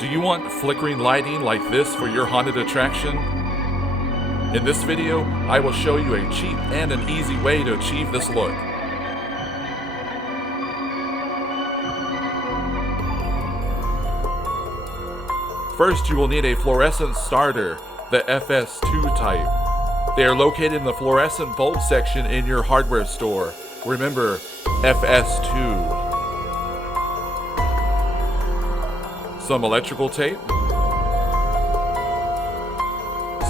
Do you want flickering lighting like this for your haunted attraction? In this video, I will show you a cheap and an easy way to achieve this look. First, you will need a fluorescent starter, the FS-2 type. They are located in the fluorescent bulb section in your hardware store. Remember, FS-2. Some electrical tape,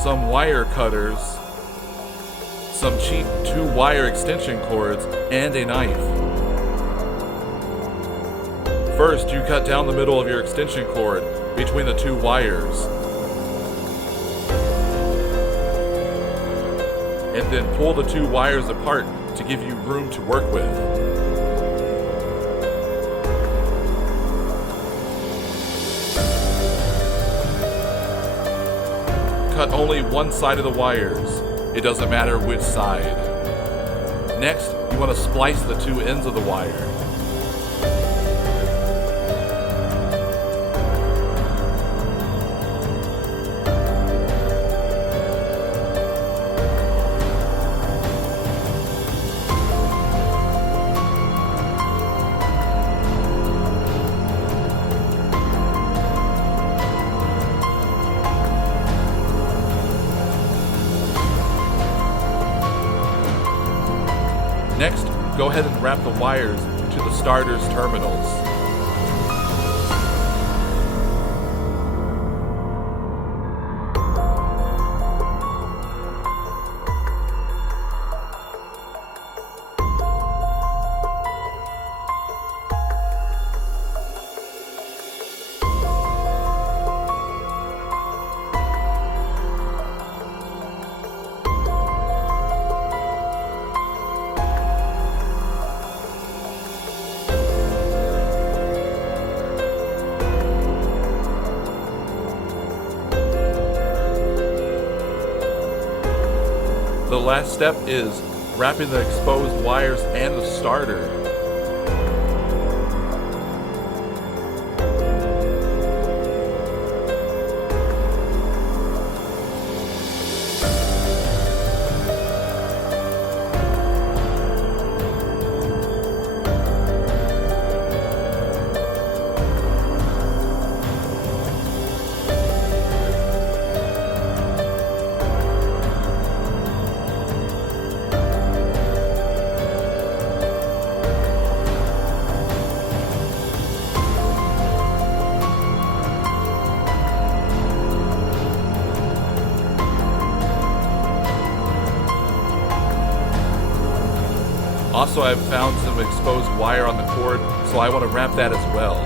some wire cutters, some cheap 2-wire extension cords, and a knife. First, you cut down the middle of your extension cord between the 2 wires, and then pull the 2 wires apart to give you room to work with. Cut only one side of the wires. It doesn't matter which side. Next, you want to splice the 2 ends of the wire. Next, go ahead and wrap the wires to the starter's terminals. The last step is wrapping the exposed wires and the starter. Also, I've found some exposed wire on the cord, so I want to wrap that as well.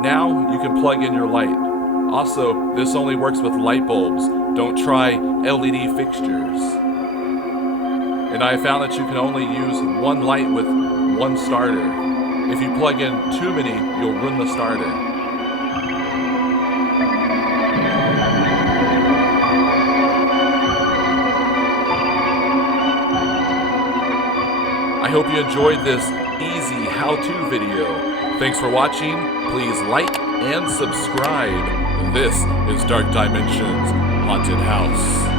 Now you can plug in your light. Also, this only works with light bulbs. Don't try LED fixtures. And I found that you can only use one light with one starter. If you plug in too many, you'll ruin the starter. I hope you enjoyed this easy how-to video. Thanks for watching. Please like and subscribe. This is Dark Dimensions Haunted House.